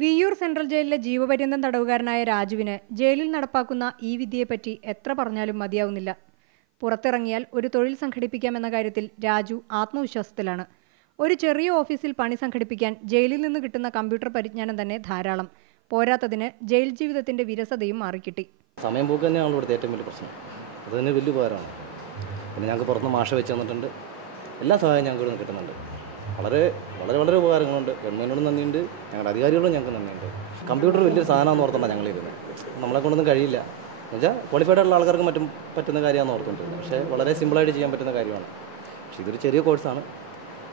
Viyyur central ജയിലിലെ ജീവപര്യന്തം തടവുകാരനായ രാജുവിന് ജയിലിൽ നടപ്പാക്കുന്ന ഈ വിധിയെപ്പറ്റി എത്ര പറഞ്ഞാലും മതിയാവുന്നില്ല. പുറത്തിറങ്ങിയാൽ ഒരു തൊഴിൽ സംഘടിപ്പിക്കാമെന്ന കാര്യത്തിൽ രാജു ആത്മവിശ്വാസത്തിലാണ്. ഒരു ചെറിയ ഓഫീസിൽ പണി സംഘടിപ്പിക്കാൻ ജയിലിൽ നിന്ന് കിട്ടുന്ന കമ്പ്യൂട്ടർ പരിജ്ഞാനം തന്നെ ധാരാളം. പോരാത്തതിന് ജയിൽ ജീവിതത്തിന്റെ വിരസതയും മാറിക്കിട്ടി. സമയം പോക്ക് തന്നെയാണ് ഇവിടുത്തെ ഏറ്റവും വലിയ പ്രശ്നം. അത് തന്നെ വലിയ ഉപകാരമാണ്. പിന്നെ ഞങ്ങൾക്ക് പുറത്ത് മാഷ വെച്ച് തന്നിട്ടുണ്ട്. എല്ലാ സഹായവും ഞങ്ങൾക്ക് ഇവിടെ കിട്ടുന്നുണ്ട്. വളരെ വളരെ വളരെ ഉപകാരങ്ങളുണ്ട്. ഗവൺമെൻറ്റിനോട് നന്ദിയുണ്ട്, ഞങ്ങളുടെ അധികാരികളോട് ഞങ്ങൾക്ക് നന്ദിയുണ്ട്. കമ്പ്യൂട്ടർ വലിയൊരു സാധനമാണെന്ന് ഓർത്തോണ്ടാണ് ഞങ്ങളിരുന്നത്. നമ്മളെ കൊണ്ടൊന്നും കഴിയില്ല എന്നുവെച്ചാൽ ക്വാളിഫൈഡ് ആയിട്ടുള്ള ആൾക്കാർക്ക് പറ്റുന്ന കാര്യമാണെന്ന് ഓർത്തുകൊണ്ടിരുന്നത്. പക്ഷേ വളരെ സിമ്പിളായിട്ട് ചെയ്യാൻ പറ്റുന്ന കാര്യമാണ്. പക്ഷേ ഇതൊരു ചെറിയ കോഴ്സാണ്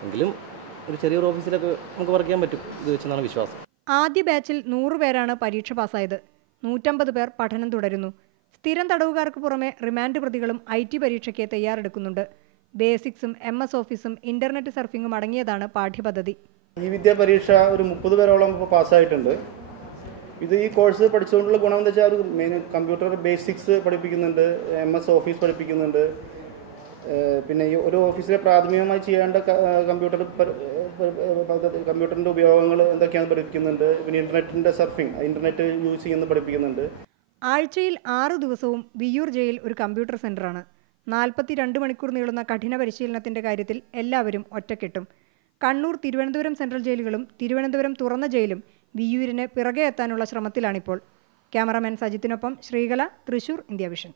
എങ്കിലും ഒരു ചെറിയൊരു ഓഫീസിലൊക്കെ നമുക്ക് വർക്ക് ചെയ്യാൻ പറ്റും ഇത് വെച്ചെന്നാണ് വിശ്വാസം. ആദ്യ ബാച്ചിൽ 100 പേരാണ് പരീക്ഷ പാസ്സായത്. 150 പേർ പഠനം തുടരുന്നു. സ്ഥിരം തടവുകാർക്ക് പുറമെ റിമാൻഡ് പ്രതികളും IT പരീക്ഷയ്ക്ക് തയ്യാറെടുക്കുന്നുണ്ട്. ബേസിക്സും MS ഓഫീസും ഇന്റർനെറ്റ് സർഫിങ്ങും അടങ്ങിയതാണ് പാഠ്യപദ്ധതി. ഈ വിദ്യാ പരീക്ഷ ഒരു 30 പേരോളം ഇപ്പോൾ പാസ്സായിട്ടുണ്ട്. ഈ കോഴ്സ് പഠിച്ചുകൊണ്ടുള്ള ഗുണം എന്താ വെച്ചാൽ ഒരു മെയിൻ കമ്പ്യൂട്ടർ ബേസിക്സ് പഠിപ്പിക്കുന്നുണ്ട്, MS ഓഫീസ് പഠിപ്പിക്കുന്നുണ്ട്. പിന്നെ ഈ ഒരു ഓഫീസിലെ പ്രാഥമികമായി ചെയ്യേണ്ട കമ്പ്യൂട്ടറിൻ്റെ ഉപയോഗങ്ങൾ എന്തൊക്കെയാണെന്ന് പഠിപ്പിക്കുന്നുണ്ട്. പിന്നെ ഇന്റർനെറ്റിൻ്റെ സർഫിങ്, ഇന്റർനെറ്റ് യൂസ് ചെയ്യുന്നത് പഠിപ്പിക്കുന്നുണ്ട്. ആഴ്ചയിൽ 6 ദിവസവും വിയ്യൂർ ജയിൽ ഒരു കമ്പ്യൂട്ടർ സെൻ്ററാണ്. 42 മണിക്കൂർ നീളുന്ന കഠിന പരിശീലനത്തിന്റെ കാര്യത്തിൽ എല്ലാവരും ഒറ്റക്കെട്ടും. കണ്ണൂർ, തിരുവനന്തപുരം സെൻട്രൽ ജയിലുകളും തിരുവനന്തപുരം തുറന്ന ജയിലും വിയ്യൂരിന് പിറകെ എത്താനുള്ള ശ്രമത്തിലാണിപ്പോൾ. ക്യാമറാമാൻ സജിത്തിനൊപ്പം ശ്രീകല, തൃശൂർ, ഇന്ത്യ വിഷൻ.